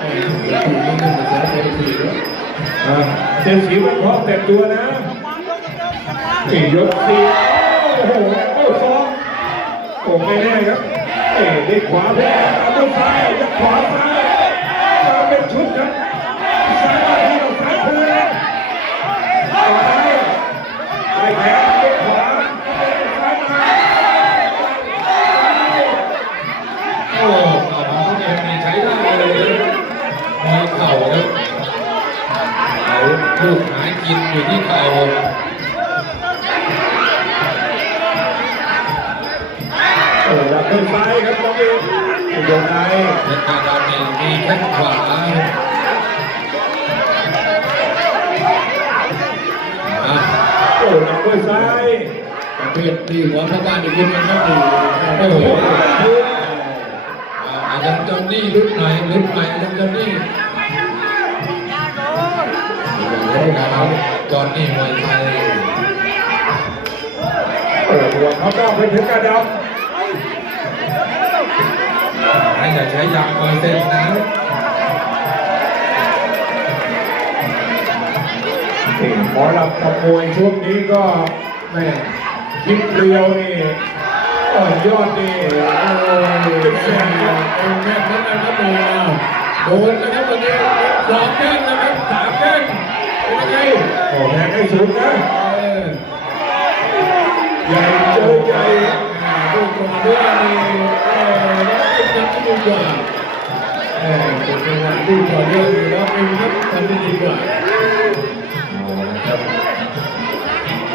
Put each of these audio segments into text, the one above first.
เออทีนี้มันจะใช้ทีแล้วอ่าเซนสีมันพร้อมแต่ตัวนะสี่ยกสี่โอ้โหโอ้สองโอ้ไม่แน่ครับเอ้ได้ขวาแพ้ตามด้วยซ้ายยัดขวาซ้ายมาเป็นชุดครับซ้ายมาที่เราซ้ายคืนนะซ้ายได้แขนได้ขวาซ้ายมา โอ้เข่าของเขาเนี่ยมีใช้ได้เลยมีเข่าครับเขา ลูกหากินอยู่ที่เข่าโอ้รับด้วยซ้ายครับน้องเองโดนในเป็นการดำเนี่ยมีแข้งขวาอะโอ้รับด้วยซ้ายประเภทที่หัวเข้าบ้านอีกคนมันก็ดีโอ้โหคืนอาจารย์จอนนี่รุ่นไหนรุ่นใหม่อาจารย์จอนนี่ โอ้ครับจอนนี่มวยไทยโอ้หัวเขาก็ไปถึงกระดับไม่จะใช้ยางเปอร์เซ็นต์นะหมอหลำกับมวยช่วงนี้ก็แม่คิดเรียวนี่อ่อนยอดนี่โอ้ยแสนครับเอวแม่นนั้นนะครับโดนโดนนะครับวันนี้สองแข้งนะครับสามแข้ง เป็นยังไงโอ้แทงให้สูงนะเออใหญ่เจอใหญ่ดูตรงด้วยนี่เออแล้วเป็นยังไงดีกว่าเออเป็นจังหวะดูต่อเนื่องอยู่แล้วเป็นครับทำได้ดีกว่า เอาละครับ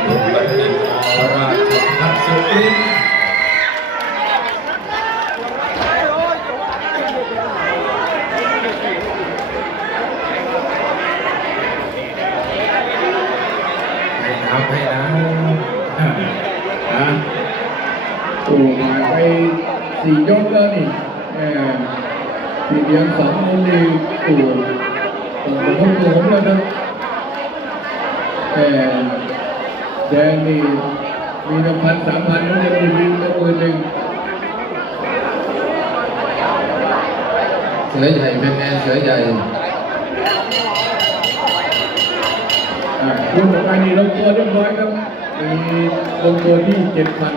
ลูกบัณฑิตอราชพัฒน์สุริ นทร์ให้น้ำให้น้ำอ่าอะโอ้ผ่าไปสี่ยกแล้วนี่แหมสี่เดียงสองมุมนี่โอ้โหผมผมแล้วนะแต่แดงนี่มีน้ำพันสามพันแล้วจะมีวินละหมื่นหนึ่งเสือใหญ่เป็นไงเสือใหญ่ คุณบอกว่านี่ลงตัวเรียบร้อยครับมีลงตัวที่เจ็ดพัน